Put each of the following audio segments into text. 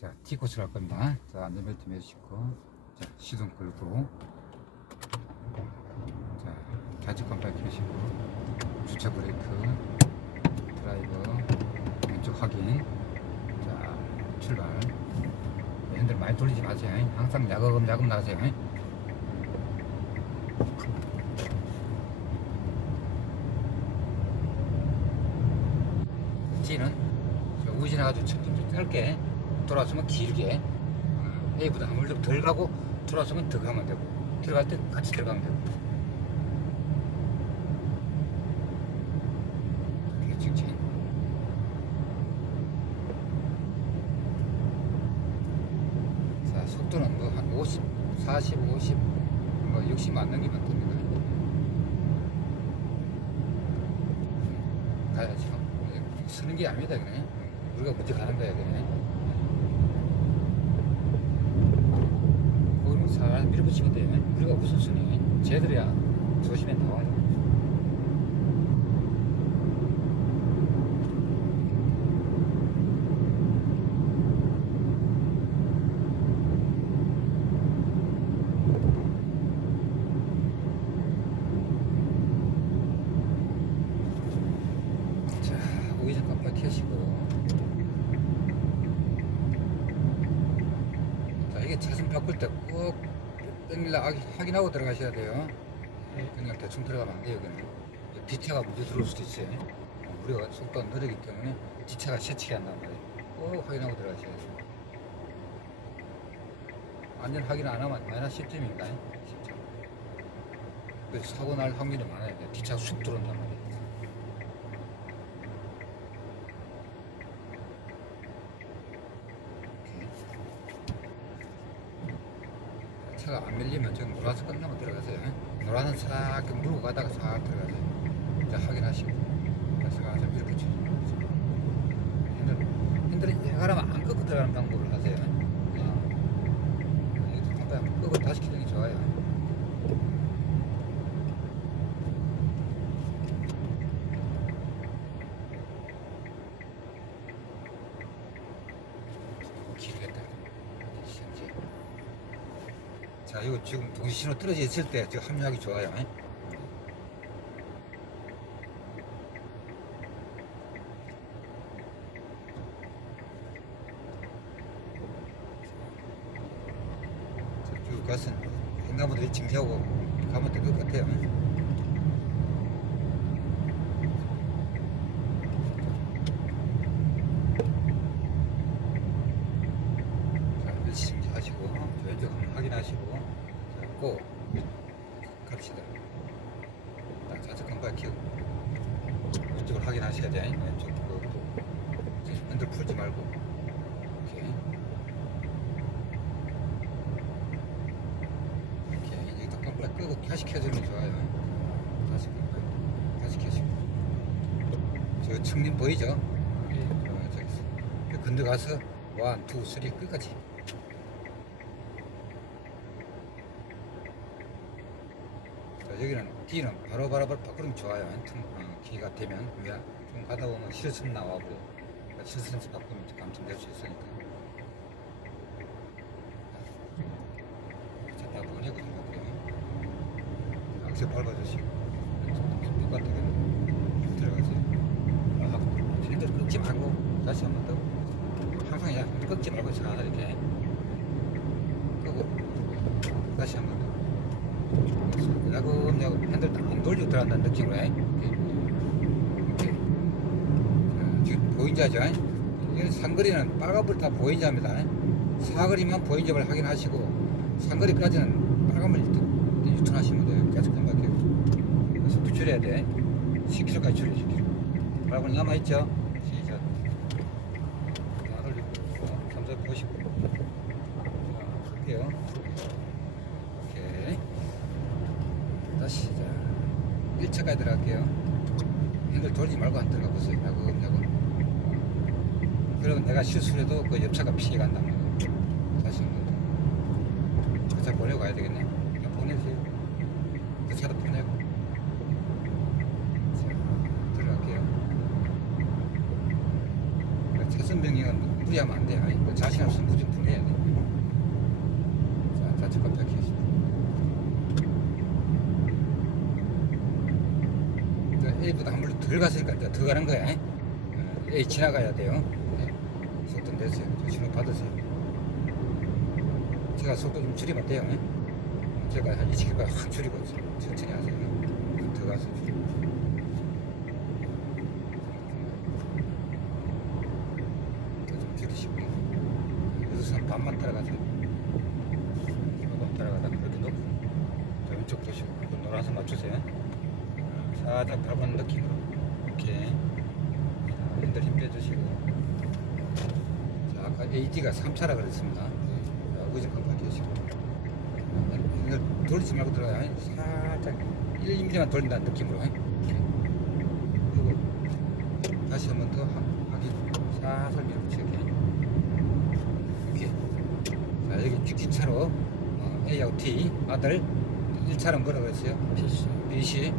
자, T코스를 할 겁니다. 자, 안전벨트 매주시고, 자, 시동 끌고, 자, 좌측 깜빡이 켜시고, 주차 브레이크, 드라이버, 왼쪽 확인, 자, 출발. 핸들 많이 돌리지 마세요. 항상 야금 야금 나세요. T는 우진해가지고 좀 짧게 돌아서면 길게. A보다 아무래도 덜 가고 돌아서면 더 가면 되고 들어갈 때 같이 들어가면 되고. 그게 직진 자 속도는 뭐 한 50, 40, 50, 뭐 60안 넘기면 됩니다. 가야죠. 쓰는 게 아닙니다 그냥. 우리가 먼저 가는 거야 그냥 사람 밀어붙이면 돼 우리가 무슨 순위 쟤들이야. 조심해 나와요. 자 우회전 깜빡 켜시고. 자 이게 차선 바꿀 때꼭 땡길라 확인하고 들어가셔야 돼요. 그냥 대충 들어가면 안 돼요 그냥 뒤차가 먼저 들어올 수도 있어요. 어, 우리가 속도가 느리기 때문에 뒤차가 세치게 한단 말이에요. 꼭 확인하고 들어가셔야 돼요. 안전 확인 안 하면 마이너스 10점입니다. 10점. 그래서 사고 날 확률이 많아요. 뒤차가 쑥 들어온단 말이에요 차가 안 밀리면 지금 노란색 끝나면 들어가세요. 노란은 싹 물고 가다가 싹 들어가세요. 자, 확인하시고. 자, 싹 밀어붙여. 핸들, 핸들은 해가라면 안 끄고 들어가는 방법을 하세요. 아, 이것도 한번 끄고 다시 키는 게 좋아요. 길겠다. 자, 이거 지금 동시 신호 떨어져 있을 때 지금 합류하기 좋아요. 잉? 저쭉 가서 횡단보도 지금 세우고 가면 될 것 같아요. 잉? 자, 열심히 하시고 한번 확인하시고 자, 고 갑시다. 딱 좌측 켜고 왼쪽을 확인하셔야 돼. 왼쪽 그, 그, 핸들 풀지 말고 오케이. 오케이. 여기다 깜빡 끄고 다시 켜주면 좋아요. 다시 깜빡 다시 켜시고 저 청림 보이죠? 어, 저기 있어. 건너 가서 원, 투, 쓰리 끝까지. 자, 여기는 D는 바로바로 바로 바꾸면 좋아요. 틈, 어, 기가 되면 왜? 좀 가다 보면 실습 나와고 실습에서 바꾸면 감점될 수 있으니까. 자, 다 보내거든요. 악세 밟아주시고 똑같게 들어가세요. 아, 핸들 끊지 말고 다시 한번 더. 항상 야 끊지 말고 잘 이렇게 끄고 다시 한번 더. 야금야금 핸들 안 돌리고 들어간다는 느낌으로 해. 자, 지금 보인자죠? 이 상거리는 빨간불 다 보인자입니다. 사거리만 보인점을 확인하시고 상거리까지는 빨간불 유턴- 유턴하시면 돼요. 계속 한 바퀴. 속도 줄여야 돼. 10km까지 줄여 10km. 빨간불 남아있죠? 시작. 안 올리고 어, 감사 보시고 자, 할게요 오케이 다시 자 1차까지 들어갈게요 핸들 돌리지 말고 안 들어가 보세요 야금 야금 그러면 내가 실수를 해도 그 옆차가 피해간단 말이에요 다시 한번 그차 보내고 가야 되겠네 그냥 보내세요 그 차도 보내고 자 들어갈게요 차선 변경은 무리하면 안 돼요. 아니, 뭐 자신 없으면 덜 갔으니까 이제 더 가는 거야. 어, A 지나가야 돼요. 네. 속도 내세요. 저 신호 받으세요. 제가 속도 좀 줄이면 돼요. 네. 제가 한 20km 확 줄이고 있어요. 천천히 하세요. 더 가서 줄이고. 좀 줄이시고. 여기서 반만 따라가세요. 조금 따라가다 그렇게 놓고. 자, 왼쪽 보시고. 그 노란색 맞추세요. 살짝 밟은 느낌으로. 이렇게. 자, 핸들 힘 빼주시고. 자, 아까 AD가 3차라 그랬습니다. 자, 의지 깜빡 켜시고. 이거 돌리지 말고 들어가요. 살짝 1, 2mm만 돌린다는 느낌으로. 그리고 다시 한번 더 하기 살살 밀어붙이게. 이렇게. 자, 여기 직진차로 어, A하고 T 아들 1차는 뭐라 그랬어요? B씨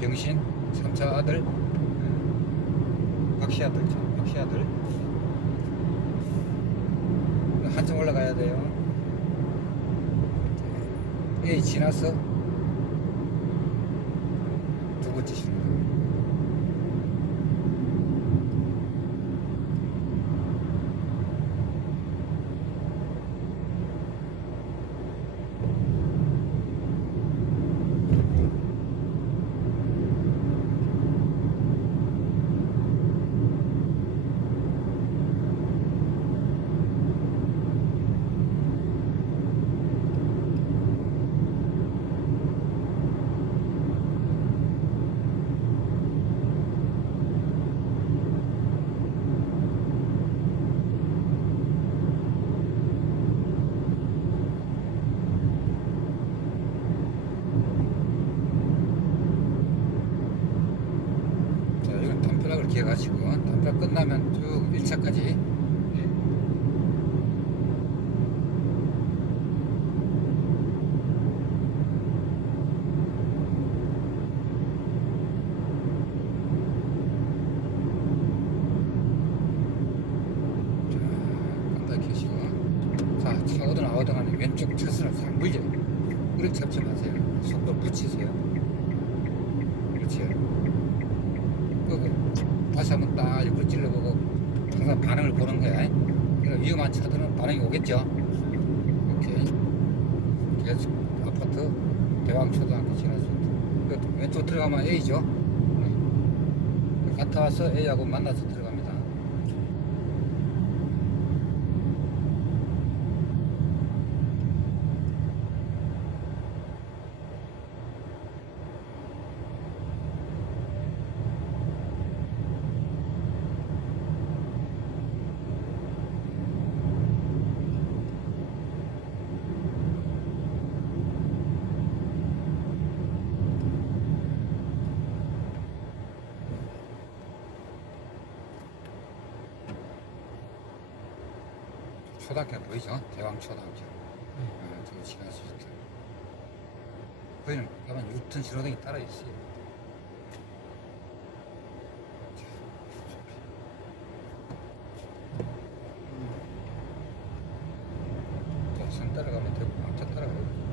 병신 3차 아들 음, 박씨 아들 참, 박씨 아들. 한참 올라가야 돼요. A 지나서 두 번째 신호 자, 이건 담벼락을 기억하시고 끝나면 쭉 1차까지 자, 깜빡이 켜시고 자, 차 오든 아오든 간에 왼쪽 차선을 잘 물려 그렇게 잡지 마세요 속도 붙이세요 그렇지 끄고 다시 한번 딱 옆으로 찔러보고 항상 반응을 보는 거야. 그러니까 위험한 차들은 반응이 오겠죠. 이렇게 계속 아파트 대왕 초등학교 지나서 그 왼쪽 들어가면 A죠. 네. 갔다 와서 A하고 만나서 들어갑니다. 초등학교 보이죠? 대왕 초등학교. 어, 저거 지나갈 수 있다. 거기는 가만 유턴 신호등이 따라 있어요. 선 따라가면 되고 앞차 따라가요.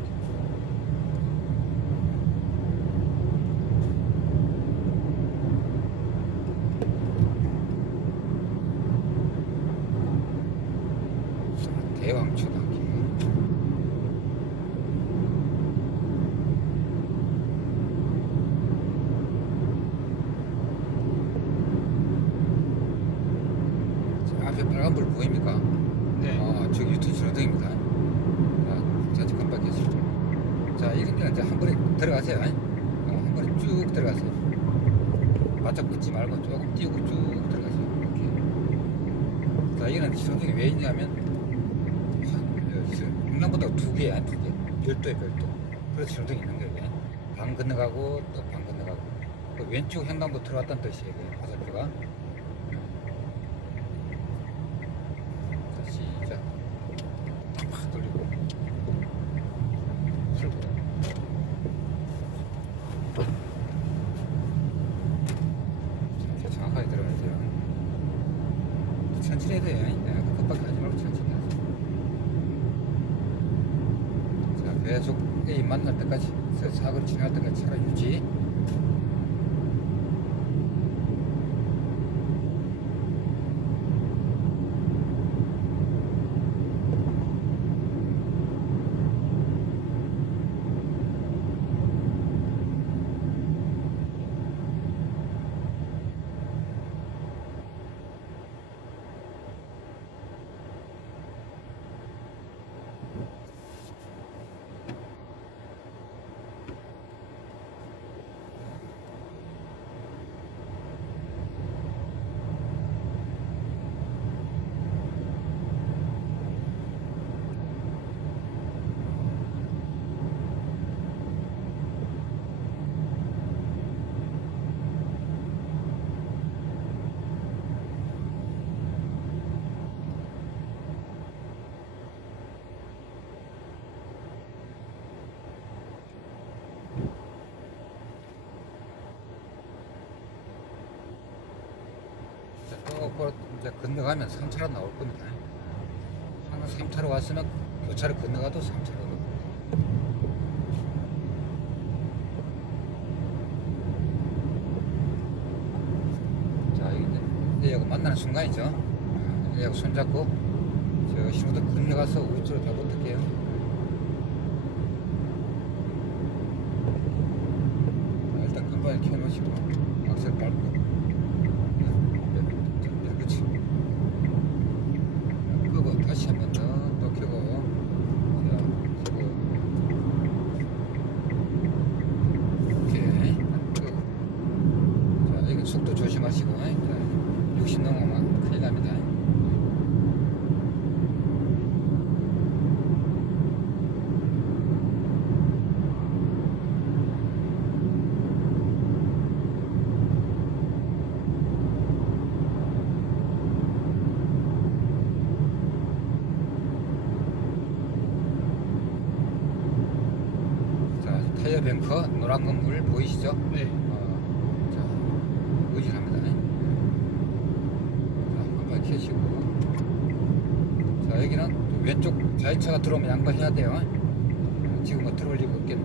자, 대왕 초등학교. 자, 앞에 빨간불 보입니까? 네. 어, 저기 유턴 신호등입니다. 자, 좌측 깜빡이죠. 자, 이런 데는 이제 한 번에 들어가세요. 어, 한 번에 쭉 들어가세요. 바짝 붙지 말고 조금 띄우고 쭉 들어가세요. 이렇게. 자, 이거는 신호등이 왜 있냐면, 한, 저, 횡단보도가 두 개야, 두 개. 별도에 별도. 그래서 신호등이 있는 거예요. 방 건너가고 또 방 건너가고. 그 왼쪽 횡단보 들어왔다는 뜻이에요. 화살표가. 자, 시작. 팍 돌리고. 풀고. 자, 정확하게 들어가야 돼요. 천천히 해야 돼요. 네, 급하게 하지 말고 천천히 하세요. 자, 계속 A 만날 때까지, 저 사거리 지날 때까지 차로 유지. 이제 건너가면 3차로 나올 겁니다. 항상 3차로 왔으면 교차로 건너가도 3차로. 자, 이제 얘하고 만나는 순간이죠. 얘하고 손잡고 저 신호등 건너가서 우측으로. 자, 일단 금방에 켜놓으시고 악셀 밟고 네, 그렇지 끄고 다시 한 번 더 또 켜고 자 켜고 오케이 끄고 자 이거 속도 조심하시고 자, 60 넘으면 큰일 납니다 자 타이어 뱅커 노란 건물 보이시죠? 네. 어, 자, 의지합니다. 자, 한번 켜시고. 자, 여기는 또 왼쪽 자이차가 들어오면 양보해야 돼요. 어, 지금 뭐 들어올 리가 없겠네.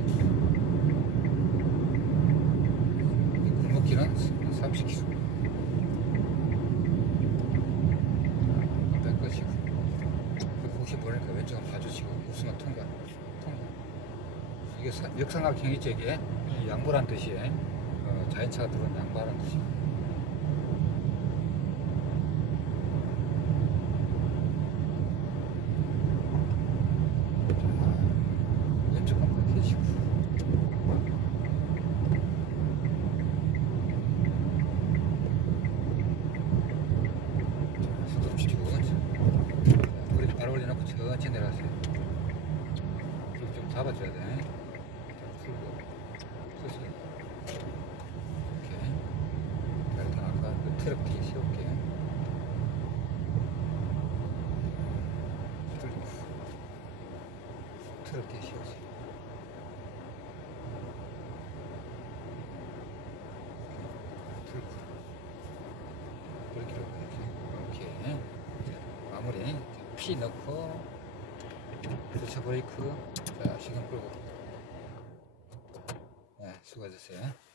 이 골목길은 30km. 한번 끄시고. 그 혹시 모르니까 왼쪽 한번 봐주시고, 웃으면 통과. 통과. 이게 사- 역삼각 형이죠, 이게. 이 양보란 뜻이에요. 어, 자연차가 들어온 뜻이. 자, 왼쪽 한번 계시고. 자, 속도 줄이고. 자, 우리 바로 올려놓고 천천히 내려가세요. 좀, 좀 잡아줘야 돼. 자, 풀고. 서서히. 오케이. 자, 일단 아까 그 트럭 뒤에 세울게. 뚫리고. 뒤에 세우세요. 풀고. 이렇게 이렇게. 자, 마무리. 자, 피 넣고. 교차 브레이크. 자, 시간 끌고. 네, 수고하셨어요.